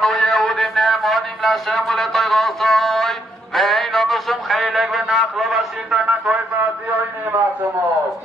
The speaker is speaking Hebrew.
אנו יהודים נאמונים להשם ולתוירוסוי ואין לנו שום חלק ונחלו בשלטון הכהן והדיו הנה בעצמו